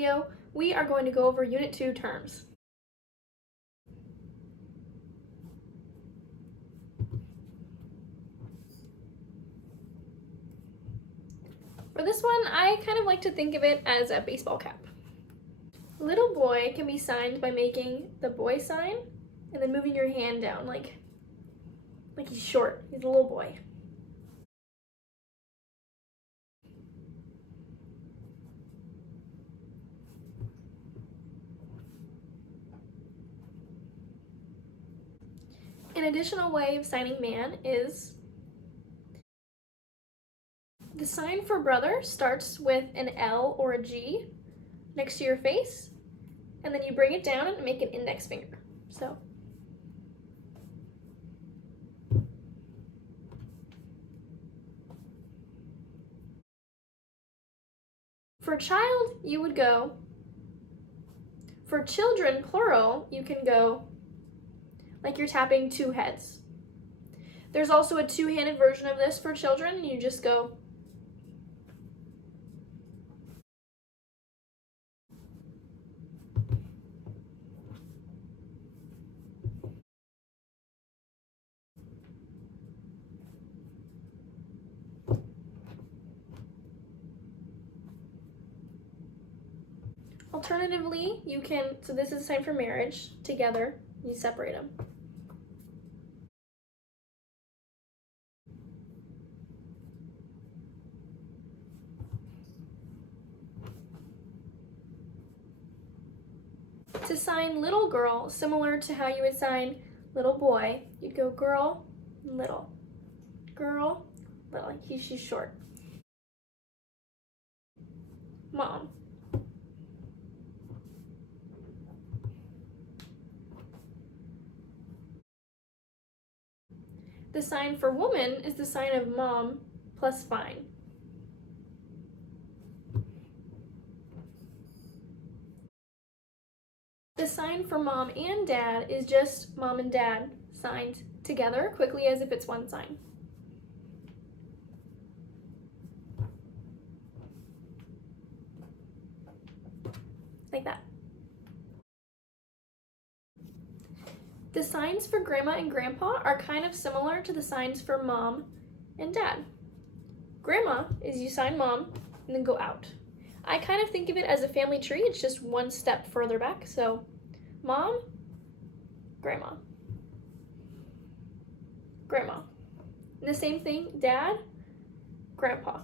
video, we are going to go over Unit 2 terms. For this one, I kind of like to think of it as a baseball cap. Little boy can be signed by making the boy sign and then moving your hand down like he's short. He's a little boy. An additional way of signing man is the sign for brother starts with an L or a G next to your face, and then you bring it down and make an index finger. So for child, you would go, for children, plural, you can go like you're tapping two heads. There's also a two-handed version of this for children, and you just go. Alternatively, you can, so this is a sign for marriage, together, you separate them. To sign little girl, similar to how you would sign little boy, you'd go girl, little. Girl, little, she's short. Mom. The sign for woman is the sign of mom plus fine. The sign for mom and dad is just mom and dad signed together quickly as if it's one sign. Like that. The signs for grandma and grandpa are kind of similar to the signs for mom and dad. Grandma is you sign mom and then go out. I kind of think of it as a family tree. It's just one step further back. So mom, grandma, grandma. And the same thing, dad, grandpa.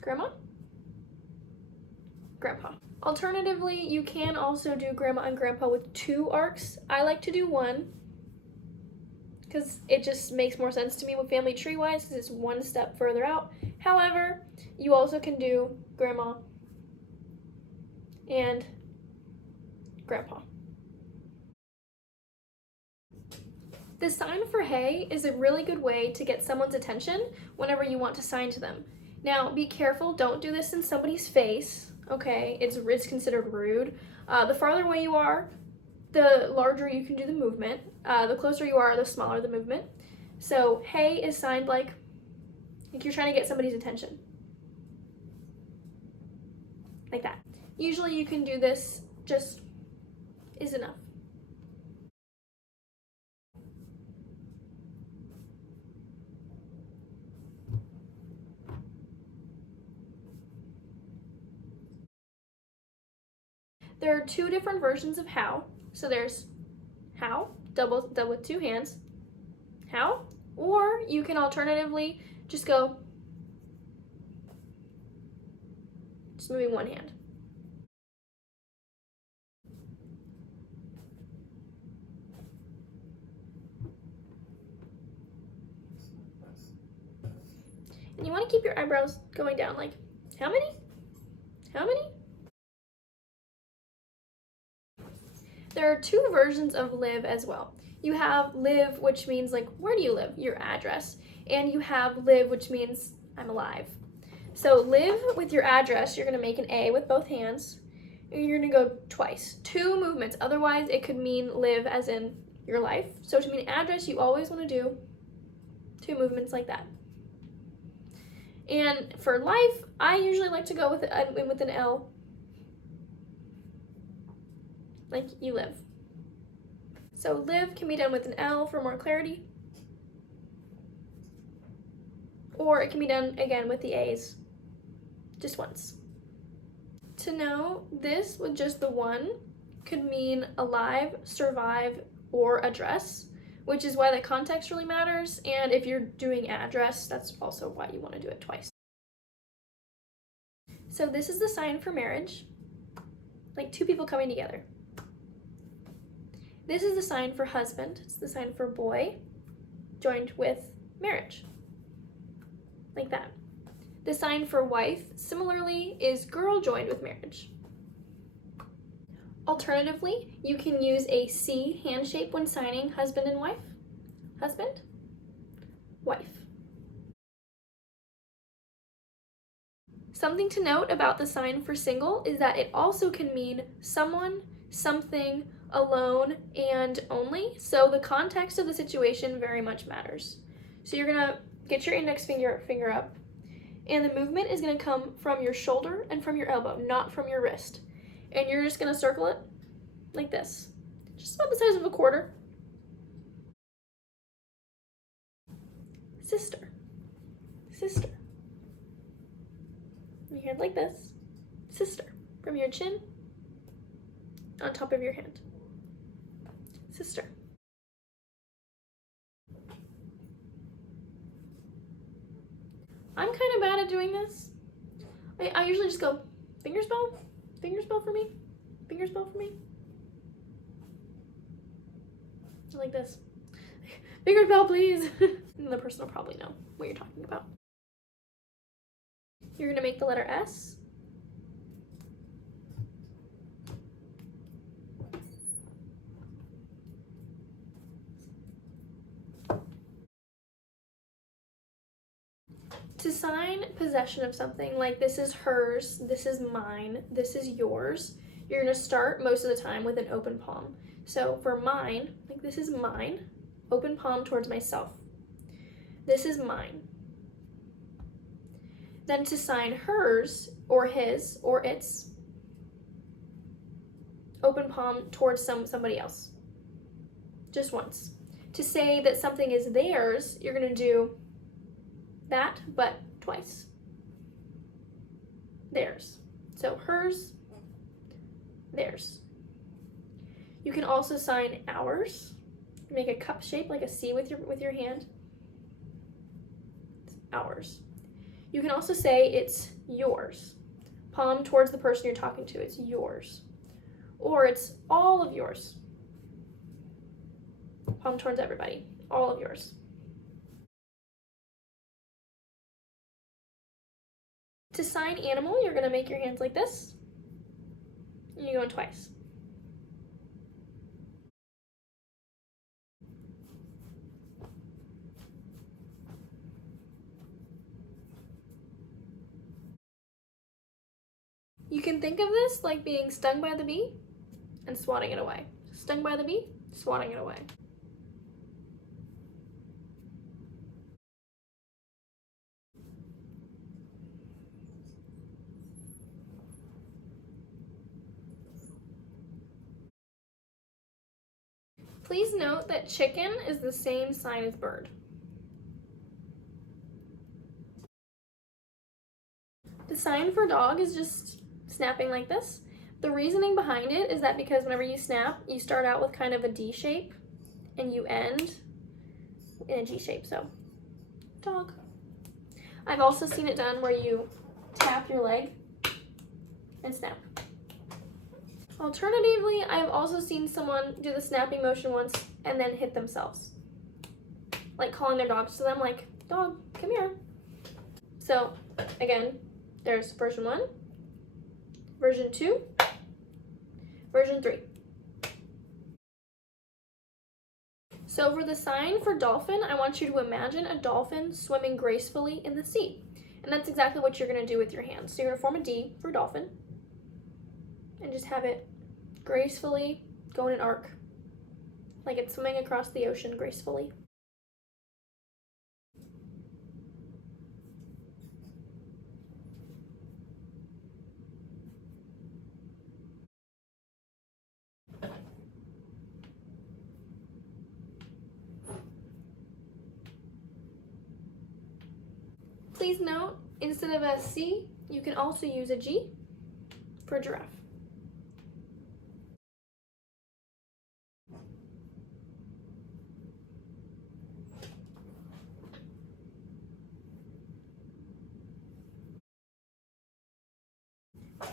Grandma, grandpa. Alternatively, you can also do grandma and grandpa with two arcs. I like to do one because it just makes more sense to me with family tree wise because it's one step further out. However, you also can do grandma and grandpa. The sign for hey is a really good way to get someone's attention whenever you want to sign to them. Now, be careful, don't do this in somebody's face, okay? It's considered rude. The farther away you are, the larger you can do the movement. The closer you are, the smaller the movement. So, hey is signed like you're trying to get somebody's attention. Like that. Usually you can do this, just is enough. There are two different versions of how. So there's how, double with two hands, how, or you can alternatively just go, just moving one hand. And you want to keep your eyebrows going down, like, how many? How many? There are two versions of live as well. You have live, which means like, where do you live? Your address. And you have live, which means I'm alive. So live with your address, you're gonna make an A with both hands. And you're gonna go twice, two movements. Otherwise, it could mean live as in your life. So to mean address, you always wanna do two movements like that. And for life, I usually like to go with an L, like you live. So live can be done with an L for more clarity, or it can be done again with the A's, just once. To know this with just the one could mean alive, survive, or address, which is why the context really matters, and if you're doing address, that's also why you want to do it twice. So this is the sign for marriage, like two people coming together. This is the sign for husband, it's the sign for boy, joined with marriage, like that. The sign for wife, similarly, is girl joined with marriage. Alternatively, you can use a C hand shape when signing husband and wife. Husband, wife. Something to note about the sign for single is that it also can mean someone, something, alone, and only. So the context of the situation very much matters. So you're gonna get your index finger up, and the movement is gonna come from your shoulder and from your elbow, not from your wrist. And you're just gonna circle it like this, just about the size of a quarter. Sister, sister. Your hand like this, sister, from your chin on top of your hand, sister. I'm kind of bad at doing this. I usually just go fingers bow for me, fingers bow for me. Like this. Fingers bow, please. And the person will probably know what you're talking about. You're gonna make the letter S. To sign possession of something, like this is hers, this is mine, this is yours, you're gonna start most of the time with an open palm. So for mine, like this is mine, open palm towards myself. This is mine. Then to sign hers, or his, or its, open palm towards somebody else. Just once. To say that something is theirs, you're gonna do that, but twice. Theirs. So hers, theirs. You can also sign ours. Make a cup shape like a C with your hand. It's ours. You can also say it's yours. Palm towards the person you're talking to, it's yours. Or it's all of yours. Palm towards everybody, all of yours. To sign animal, you're gonna make your hands like this, and you're going twice. You can think of this like being stung by the bee and swatting it away. Stung by the bee, swatting it away. Please note that chicken is the same sign as bird. The sign for dog is just snapping like this. The reasoning behind it is that because whenever you snap, you start out with kind of a D shape and you end in a G shape, so dog. I've also seen it done where you tap your leg and snap. Alternatively, I've also seen someone do the snapping motion once and then hit themselves. Like calling their dogs to them, like, dog, come here. So, again, there's version 1, version 2, version 3. So for the sign for dolphin, I want you to imagine a dolphin swimming gracefully in the sea. And that's exactly what you're gonna do with your hands. So you're gonna form a D for dolphin and just have it gracefully go in an arc, like it's swimming across the ocean gracefully. Please note, instead of a C, you can also use a G for giraffe.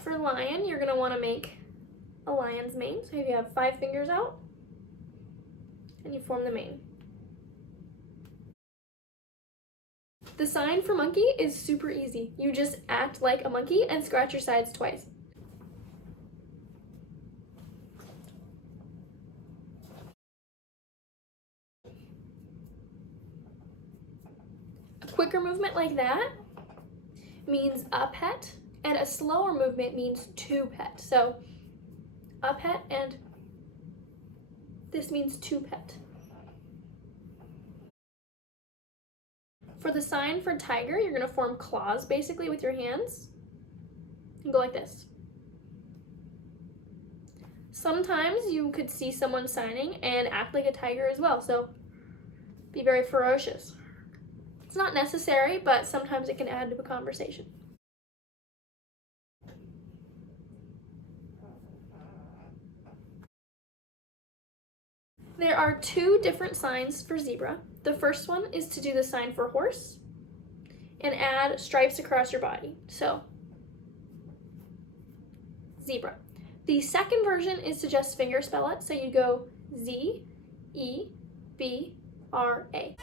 For lion, you're going to want to make a lion's mane. So you have 5 fingers out, and you form the mane. The sign for monkey is super easy. You just act like a monkey and scratch your sides twice. A quicker movement like that means a pet, and a slower movement means 2 pet. So a pet, and this means 2 pet. For the sign for tiger, you're going to form claws basically with your hands and go like this. Sometimes you could see someone signing and act like a tiger as well, so be very ferocious. It's not necessary, but sometimes it can add to a conversation. There are 2 different signs for zebra. The first one is to do the sign for horse and add stripes across your body. So, zebra. The second version is to just finger spell it. So you go Z, E, B, R, A.